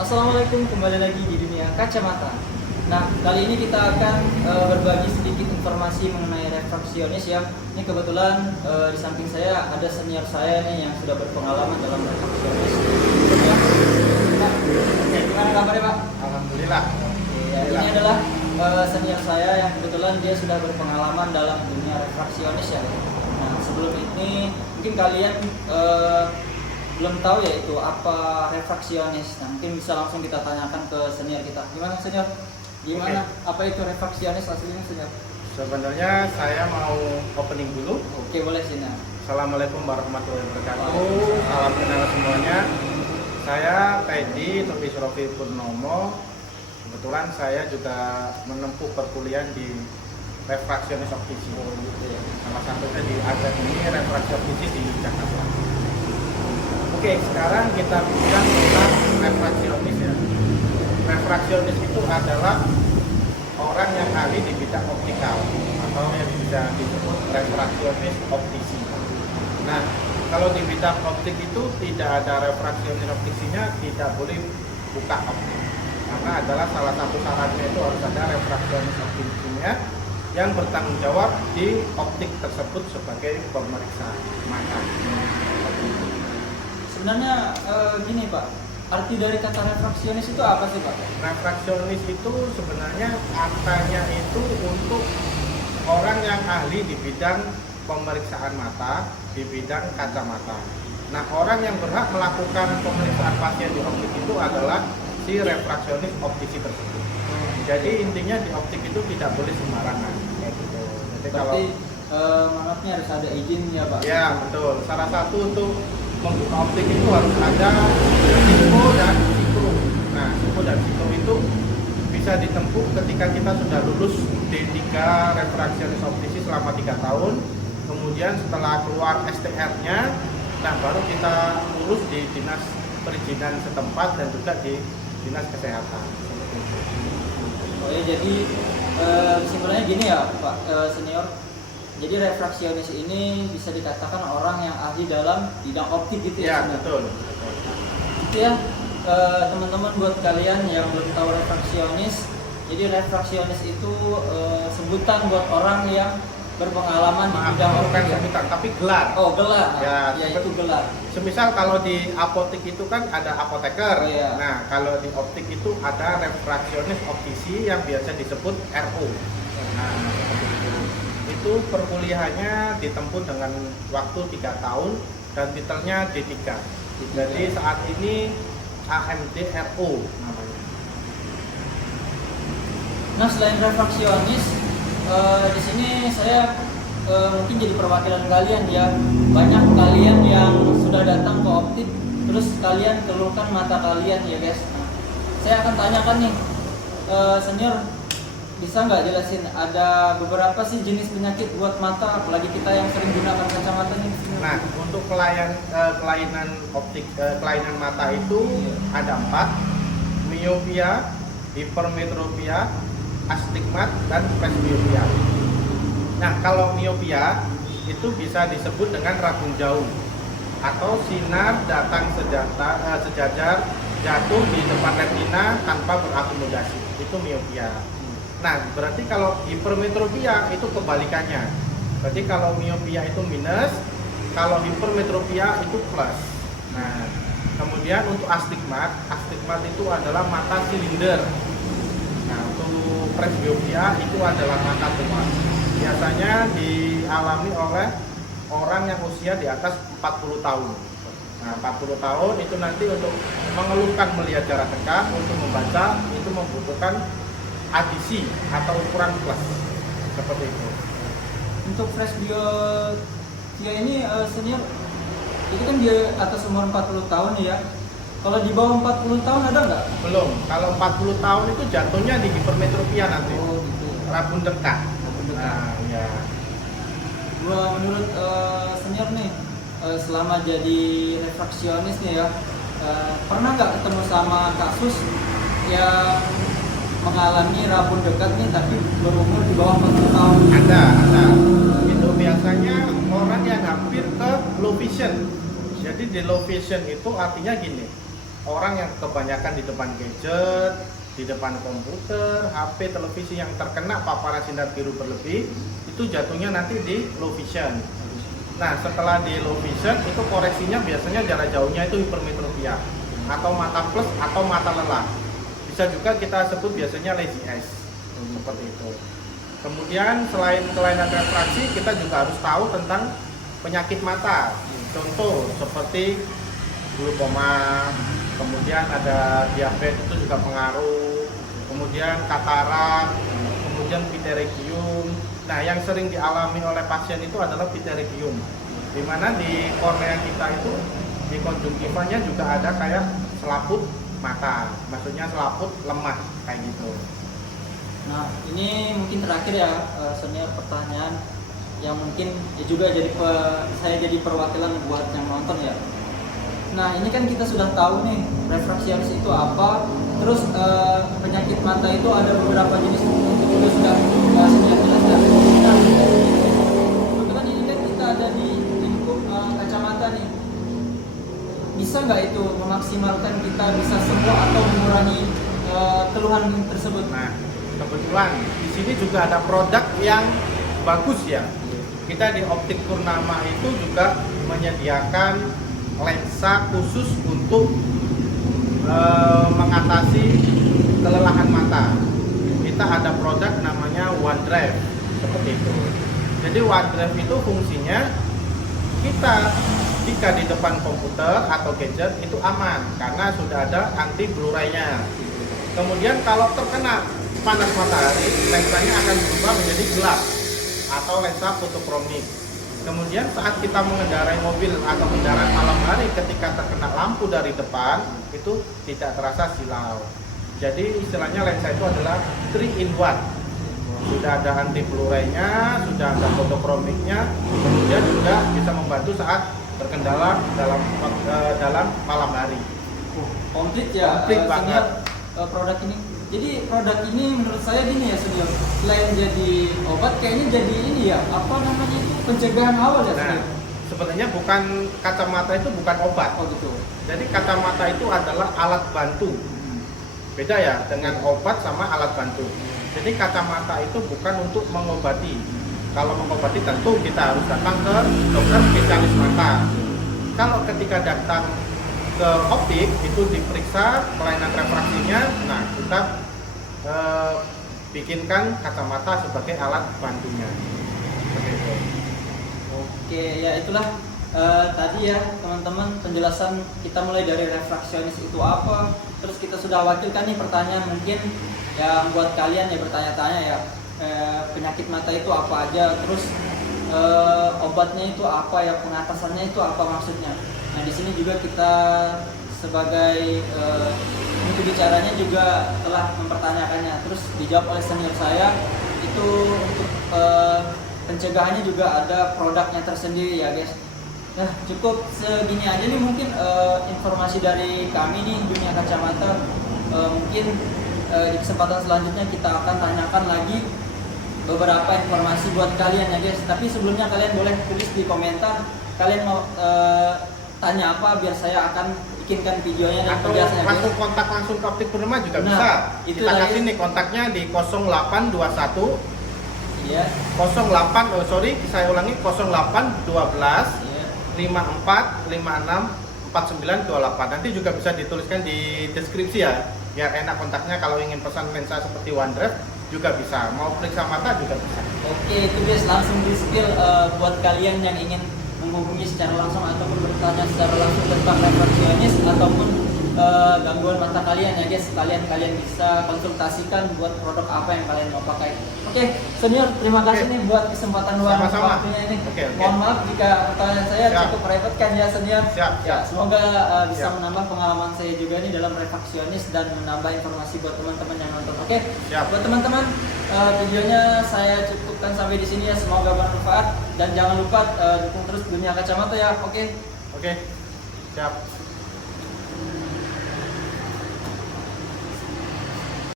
Assalamualaikum, kembali lagi di dunia kacamata. Nah, kali ini kita akan berbagi sedikit informasi mengenai refraksionis ya. Ini kebetulan di samping saya ada senior saya nih yang sudah berpengalaman dalam refraksionis. Ya. Nah, gimana kabarnya Pak? Alhamdulillah. Ya, ini adalah senior saya yang kebetulan dia sudah berpengalaman dalam dunia refraksionis ya. Nah, sebelum ini mungkin kalian belum tahu ya itu apa refraksionis. Nah, mungkin bisa langsung kita tanyakan ke senior kita. Gimana senior? Gimana? Apa itu refraksionis aslinya senior? Sebenarnya saya mau opening dulu. Oke, boleh senior. Assalamualaikum warahmatullahi wabarakatuh. Salam kenal semuanya. Saya Teddy Topi Surofi Purnomo. Kebetulan saya juga menempuh perkuliahan di refraksionis optisi. Gitu ya. Salah satunya di Akademi Refraksi Optisi di Jakarta. Oke, sekarang kita bicara tentang refraksionis ya. Refraksionis itu adalah orang yang ahli di bidang optikal atau yang bisa disebut refraksionis optisi. Nah, kalau di bidang optik itu tidak ada refraksionis optisinya, tidak boleh buka optik. Karena adalah salah satu syaratnya itu harus ada refraksionis optisinya yang bertanggung jawab di optik tersebut sebagai pemeriksa mata. Sebenarnya gini Pak, arti dari kata refraksionis itu apa sih Pak? Refraksionis itu sebenarnya katanya itu untuk orang yang ahli di bidang pemeriksaan mata, di bidang kacamata. Nah, orang yang berhak melakukan pemeriksaan pasien di optik itu adalah si refraksionis optisi tersebut. Jadi intinya di optik itu tidak boleh sembarangan. Gitu. Jadi Berarti maafnya harus ada izin ya Pak? Ya betul. Salah satu untuk membuka optik itu harus ada SIPO dan SIKRO. Nah, SIPO dan SIKRO itu bisa ditempuh ketika kita sudah lulus D3 refraksionis optisi selama 3 tahun. Kemudian setelah keluar STR-nya, nah baru kita lulus di dinas perizinan setempat dan juga di dinas kesehatan. Oh ya, jadi kesimpulannya gini ya Pak senior. Jadi refraksionis ini bisa dikatakan orang yang ahli dalam bidang optik gitu ya? Ya betul. Itu ya teman-teman, buat kalian yang belum tahu refraksionis. Jadi refraksionis itu sebutan buat orang yang berpengalaman di bidang Bukan optik ya? sebutan, tapi gelar. Oh gelar, Ya, ya itu gelar. Semisal kalau di apotek itu kan ada apoteker. Oh, iya. Nah, kalau di optik itu ada refraksionis optisi yang biasa disebut RO. Nah, seperti itu. Itu perkuliahannya ditempuh dengan waktu 3 tahun dan titelnya D3. Jadi saat ini AMD RO namanya. Nah, selain refraksionis, di sini saya mungkin jadi perwakilan kalian ya. Banyak kalian yang sudah datang ke optik, terus kalian keluhkan mata kalian ya guys. Nah, saya akan tanyakan nih, senior, bisa nggak jelasin ada beberapa sih jenis penyakit buat mata, apalagi kita yang sering gunakan kacamata nih. Nah, untuk kelainan optik, kelainan mata itu ada 4: miopia, hipermetropia, astigmat, dan presbiopia. Nah, kalau miopia itu bisa disebut dengan rabun jauh atau sinar datang sejajar jatuh di depan retina tanpa berakomodasi. Itu miopia. Nah, berarti kalau hipermetropia itu kebalikannya. Berarti kalau miopia itu minus, kalau hipermetropia itu plus. Nah, kemudian untuk astigmat itu adalah mata silinder. Nah, untuk presbiopia itu adalah mata tua. Biasanya dialami oleh orang yang usia di atas 40 tahun. Nah, 40 tahun itu nanti untuk mengeluhkan melihat jarak dekat, untuk membaca itu membutuhkan adisi atau ukuran plus seperti itu. Untuk presbiopia ini senior, itu kan dia atas umur 40 tahun ya. Kalau di bawah 40 tahun ada nggak? Belum. Kalau 40 tahun itu jatuhnya di hipermetropia nanti. Oh gitu. Rabun dekat. Nah, ya. Menurut senior nih, selama jadi refraksionis nih ya, pernah nggak ketemu sama kasus yang mengalami rabun dekat nih tapi berumur di bawah 40 tahun? Ada. Itu biasanya orang yang hampir ke low vision. Jadi di low vision itu artinya gini. orang yang kebanyakan di depan gadget, di depan komputer, HP, televisi yang terkena paparan sinar biru berlebih, itu jatuhnya nanti di low vision. Nah, setelah di low vision itu koreksinya biasanya jarak jauhnya itu hipermetropia atau mata plus atau mata lelah. Bisa juga kita sebut biasanya lazy eyes, seperti itu. Kemudian selain kelainan refraksi, kita juga harus tahu tentang penyakit mata. Contoh seperti glaukoma, kemudian ada diabetes itu juga pengaruh, kemudian katarak, kemudian pterygium. Nah, yang sering dialami oleh pasien itu adalah pterygium, di mana di kornea kita itu di konjungtivanya juga ada kayak selaput mata, maksudnya selaput lemah kayak gitu. Nah, ini mungkin terakhir ya, senior, pertanyaan yang mungkin ya juga saya jadi perwakilan buat yang nonton ya. Nah, ini kan kita sudah tahu nih refraksionis itu apa, terus penyakit mata itu ada beberapa jenis, itu juga sudah senior jelaskan. Nah, kebetulan ini kan kita ada di lingkup kacamata nih. Bisa nggak itu memaksimalkan kita bisa sembuh atau mengurangi keluhan tersebut? Nah, kebetulan di sini juga ada produk yang bagus ya. Kita di Optik Purnama itu juga menyediakan lensa khusus untuk mengatasi kelelahan mata. Kita ada produk namanya OneDrive seperti itu. Jadi OneDrive itu fungsinya kita jika di depan komputer atau gadget itu aman karena sudah ada anti Blu-ray-nya. Kemudian kalau terkena panas matahari, lensanya akan berubah menjadi gelap atau lensa fotokromik. Kemudian saat kita mengendarai mobil atau kendaraan malam hari ketika terkena lampu dari depan itu tidak terasa silau. Jadi istilahnya lensa itu adalah 3 in 1. Sudah ada anti Blu-ray-nya, sudah ada fotokromiknya, kemudian juga bisa membantu saat berkendara dalam malam hari. Komplit ya, Komplit banget. Produk ini. Jadi produk ini menurut saya gini ya senior, selain jadi obat kayaknya jadi ini ya, apa namanya itu, pencegahan awal ya senior? Nah, sebenarnya bukan kacamata itu bukan obat. Oh gitu. Jadi kacamata itu adalah alat bantu. Beda ya dengan obat sama alat bantu. Jadi kacamata itu bukan untuk mengobati. Kalau mengobati tentu kita harus datang ke dokter spesialis mata. Kalau ketika datang ke optik itu diperiksa kelainan refraksinya, nah kita bikinkan kacamata sebagai alat bantunya. Seperti itu. Oke, ya itulah tadi ya teman-teman penjelasan kita mulai dari refraksionis itu apa. Terus kita sudah wakilkan nih pertanyaan mungkin yang buat kalian ya bertanya-tanya ya, penyakit mata itu apa aja, terus obatnya itu apa ya, pengatasannya itu apa maksudnya. Nah di sini juga kita sebagai untuk bicaranya juga telah mempertanyakannya, terus dijawab oleh senior saya itu untuk pencegahannya juga ada produknya tersendiri ya guys. Nah cukup segini aja nih mungkin informasi dari kami nih dunia kacamata. Mungkin di kesempatan selanjutnya kita akan tanyakan lagi beberapa informasi buat kalian ya guys. Tapi sebelumnya kalian boleh tulis di komentar kalian mau tanya apa biar saya akan bikinkan videonya dan atau penjelasannya. langsung kontak langsung ke Optik Purnama juga Nah, bisa. itu Kita lagi. kasih nih kontaknya di 0821 Iya. 08 saya ulangi 0812 Iya. 54 56 4928. Nanti juga bisa dituliskan di deskripsi ya, biar enak kontaknya. Kalau ingin pesan lensa seperti OneDrive juga bisa, mau periksa mata juga bisa. Oke, itu guys langsung di spill buat kalian yang ingin menghubungi secara langsung ataupun bertanya secara langsung tentang refraksionis ataupun gangguan mata kalian ya guys, kalian bisa konsultasikan buat produk apa yang kalian mau pakai. Oke, senior terima kasih Oke. nih buat kesempatan luang Sama-sama. waktunya ini. Oke. Mohon maaf jika pertanyaan saya Siap. cukup merepotkan ya senior. Siap. Ya, semoga bisa Siap. menambah pengalaman saya juga nih dalam refraksionis dan menambah informasi buat teman-teman yang nonton. Oke, Siap. buat teman-teman videonya saya cukupkan sampai di sini ya. Semoga bermanfaat dan jangan lupa dukung terus dunia kacamata ya. Oke. Oke, siap.